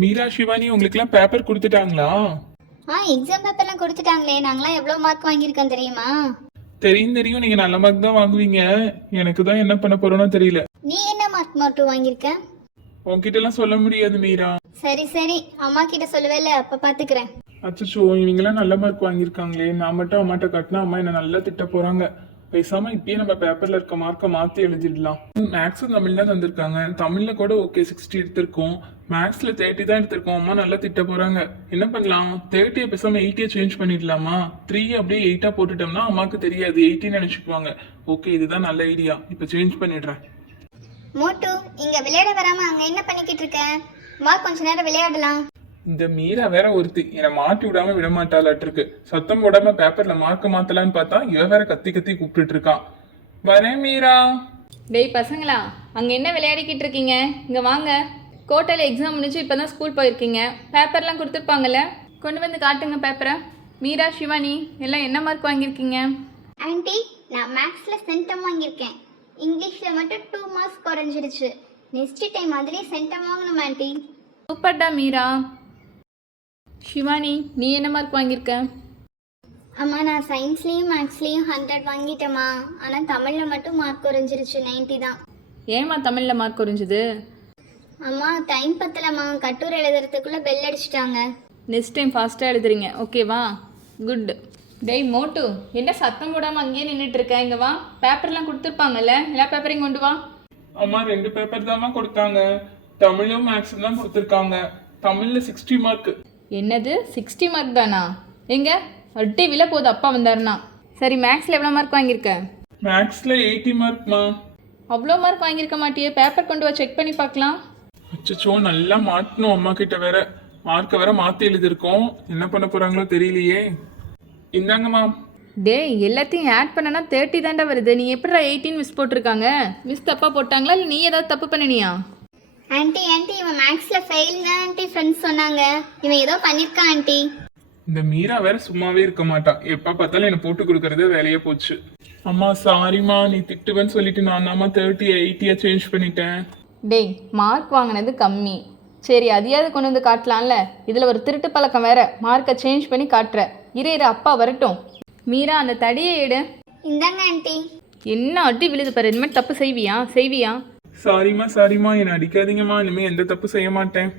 மீரா சிவானி உங்களுக்குலாம் paper கொடுத்துட்டாங்களா? Exam பேப்பர்லாம் கொடுத்துட்டாங்களே. நாங்களாம் எவ்வளோ மார்க் வாங்கியிருக்கோம் தெரியுமா? தெரியும் தெரியும், நீங்க நல்ல மார்க் தான் வாங்குவீங்க. எனக்கு தான் என்ன பண்ண போறோம்னு தெரியல. நீ என்ன மார்க் மட்டும் வாங்கியிருக்க? உன்கிட்ட எல்லாம் சொல்ல முடியாது மீரா. சரி சரி, அம்மா கிட்ட சொல்லுவேல, அப்ப பாத்துக்கிறேன். அச்சோ, இவங்கெல்லாம் நல்ல மார்க் வாங்கியிருக்காங்களே, நான் மட்டும் அம்மாட்ட காட்டினா அம்மா என்ன நல்லா திட்ட போறாங்க. பேசாம இப்பயே நம்ம பேப்பர்ல இருக்க மார்க்கை மாத்தி எழுதிடலாம். மேக்ஸ் தமிழ் தான் தந்திருக்காங்க. தமிழ்ல கூட ஓகே 60 எடுத்திருக்கோம். மேக்ஸ்ல 30 தான் எடுத்திருக்கோம். அம்மா நல்லா திட்ட போறாங்க. என்ன பண்ணலாம்? 30 பேசாம 80 சேஞ்ச் பண்ணிடலாமா? 3 அப்படியே 8 போட்டுட்டோம்னா அம்மாக்கு தெரியாது, 18 நினைச்சுக்குவாங்க. ஓகே, இதுதான் நல்ல ஐடியா. இப்ப சேஞ்ச் பண்ணிடுறேன். மோட்டு, இங்க விளையாட வராம அங்க என்ன பண்ணிக்கிட்டு இருக்க? வா, கொஞ்ச நேரம் விளையாடலாம். இந்த மீரா வேற ஒருத்தி என்னை மாட்டி விடாம விட மாட்டாளாட்டு இருக்கு. சத்தம் போடாம பேப்பர்ல மார்க்க மாத்தலான்னு பார்த்தா இவ வேற கத்தி கத்தி கூப்பிட்டு இருக்கான். வரேன் மீரா. டேய் பசங்களா, அங்கே என்ன விளையாடிக்கிட்டு இருக்கீங்க? இங்கே வாங்க. கோட்டையில் எக்ஸாம் முடிஞ்சு இப்போ தான் ஸ்கூல் போயிருக்கீங்க. பேப்பர்லாம் கொடுத்துருப்பாங்கல்ல, கொண்டு வந்து காட்டுங்க பேப்பரை. மீரா, சிவானி எல்லாம் என்ன மார்க் வாங்கியிருக்கீங்க? ஆன்ட்டி, நான் மேக்ஸ்ல சென்டம் வாங்கியிருக்கேன். இங்கிலீஷ்ல மட்டும் 2 மார்க்ஸ் குறைஞ்சிடுச்சு. நெக்ஸ்ட் டைம் அதுலேயே சென்டம் வாங்கணும் ஆன்ட்டி. சூப்பர்டா மீரா. சிவானி, நீ என்ன மார்க் வாங்கியிருக்க? அம்மா, நான் சயின்ஸ்லேயும் மேக்ஸ்லேயும் 100 வாங்கிட்டேம்மா. ஆனால் தமிழில் மட்டும் மார்க் குறைஞ்சிருச்சு, 90 தான். ஏம்மா தமிழில் மார்க் குறைஞ்சுது? அம்மா, டைம் பத்தலம்மா. கட்டுரை எழுதுறதுக்குள்ளே பெல் அடிச்சிட்டாங்க. நெக்ஸ்ட் டைம் ஃபாஸ்ட்டாக எழுதுறீங்க, ஓகேவா? குட். டேய் மோட்டு, என்ன சத்தம் போடாமல் அங்கேயே நின்றுட்டு இருக்க? இங்கே வா. பேப்பர்லாம் கொடுத்துருப்பாங்கல்ல, எல்லா பேப்பரையும் கொண்டு வா. அம்மா 2 பேப்பர் தாம்மா கொடுத்தாங்க. தமிழும் மேக்ஸும் தான் கொடுத்துருக்காங்க. தமிழ்ல 60 மார்க். என்னது 60 மார்க் தானா? எங்க அட்டி விழ போகுது அப்பா வந்தாருன்னா. சரி, மேக்ஸில் எவ்வளோ மார்க் வாங்கியிருக்க? மேக்ஸ்ல 80 மார்க்மா. அவ்வளோ மார்க் வாங்கியிருக்க மாட்டியே. பேப்பர் கொண்டு வா, செக் பண்ணி பார்க்கலாம். அச்சோ, நல்லா மாட்டணும். அம்மா கிட்ட வேற மார்க்கை வேற மாத்தி எழுதிருக்கோம். என்ன பண்ண போறாங்களோ தெரியலையே. இந்தாங்கம்மா. டேய், எல்லாத்தையும் ஆட் பண்ணனா 30 தாண்டா வருது. நீ எப்படிடா 18 மிஸ் போட்டிருக்காங்க? மிஸ் தப்பா போட்டாங்களா இல்லை நீ ஏதாவது தப்பு பண்ணினியா? ஆன்ட்டி, இவன் மேக்ஸில் ஃபெயில் தான் ஆன்ட்டி ஃப்ரெண்ட்ஸ் சொன்னாங்க. இவன் ஏதோ பண்ணியிருக்கான் ஆன்ட்டி. இந்த மீரா வேற சும்மாவே இருக்க மாட்டா. எப்ப பார்த்தாலும் என்ன போட்டு கொடுக்கறதே வேலையே போச்சு. அம்மா சாரிம்மா, நீ திட்டுவேன்னு சொல்லிட்டு நான் தாம்மா 30 80 சேஞ்ச் பண்ணிட்டேன். டேய், மார்க் வாங்கினது கம்மி. சரி, அதையாவது கொண்டு வந்து காட்டலாம்ல. இதில் ஒரு திருட்டு பழக்கம் வேற. மார்க்கை சேஞ்ச் பண்ணி காட்டுற. இரு அப்பா வரட்டும். மீரா, அந்த தடியை எடு. இந்தாங்க ஆன்ட்டி. என்ன அடி விழுது பாரு. இனிமேல் தப்பு செய்வியா? சாரிம்மா என்னை அடிக்காதீங்கம்மா. இனிமே எந்த தப்பு செய்ய மாட்டேன்.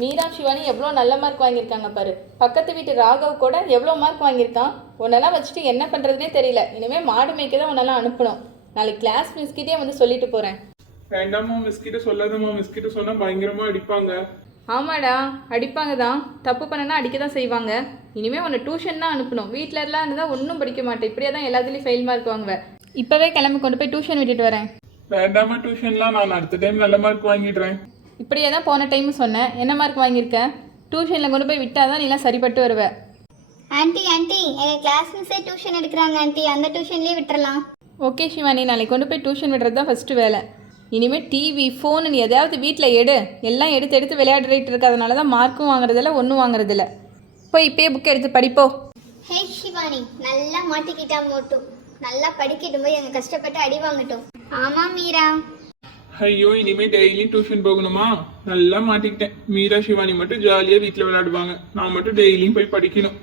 மீரா, சிவானி எவ்வளோ நல்ல மார்க் வாங்கியிருக்காங்க பாரு. பக்கத்து வீட்டு ராகவ் கூட எவ்வளோ மார்க் வாங்கியிருக்கான். உன்னெல்லாம் வச்சுட்டு என்ன பண்ணுறதுனே தெரியல. இனிமேல் மாடு மேய்க்க தான் உன்னெல்லாம் அனுப்பணும். நாளைக்கு கிளாஸ் மிஸ்கிட்டே வந்து சொல்லிட்டு போகிறேன். வேண்டாமா, மிஸ்கிட்ட சொல்லாதம்மா. மிஸ்கிட்ட சொன்னா பயங்கரமா அடிப்பாங்க. ஆமாடா, அடிப்பாங்க தான். தப்பு பண்ணனா அடிக்க தான் செய்வாங்க. இனிமேல் உன்னை டியூஷன் தான் அனுப்பணும். வீட்டில் எல்லாம் இருந்தால் ஒன்றும் படிக்க மாட்டேன். இப்படியே தான் எல்லாத்துலேயும் ஃபெயில் மார்க் வாங்குவேன். இப்போவே கிளம்பி கொண்டு போய் டியூஷன் விட்டுட்டு வரேன். வேண்டாமா டியூஷன்லாம், நான் அடுத்த டைம் நல்ல மார்க் வாங்கிடுறேன். இப்படியே தான் போன டைம் சொன்னேன். என்ன மார்க் வாங்கியிருக்க? டியூஷனில் கொண்டு போய் விட்டால் தான் நீலாம் சரிப்பட்டு வருவேன். ஆன்ட்டி, எங்கள் கிளாஸ் மிஸ்ஸே டியூஷன் எடுக்கிறாங்க ஆன்ட்டி. அந்த டியூஷன்லேயே விட்டுறலாம். ஓகே சிவானி, நாளைக்கு கொண்டு போய் டியூஷன் விடுறது தான் ஃபஸ்ட்டு வேலை. இனிமேல் டிவி ஃபோனு நீ எதாவது வீட்டில் எல்லாம் எடுத்து விளையாடிட்டு இருக்கிறதுனால தான் மார்க்கும் வாங்குறதில்ல, ஒன்றும் வாங்குறதில்ல. போய் இப்போயே புக் எடுத்து படிப்போ. ஹே சிவானி, நல்லா மாட்டிக்கிட்டா மோட்டு. நல்லா படிக்கட்டும், போய் எங்கள் கஷ்டப்பட்டு அடி வாங்கட்டும். ஆமாம் மீரா. ஐயோ, இனிமே டெய்லியும் டியூஷன் போகணுமா? நல்லா மாட்டிக்கிட்டேன். மீரா சிவானி மட்டும் ஜாலியாக வீட்டில் விளையாடுவாங்க. நான் மட்டும் டெய்லியும் போய் படிக்கணும்.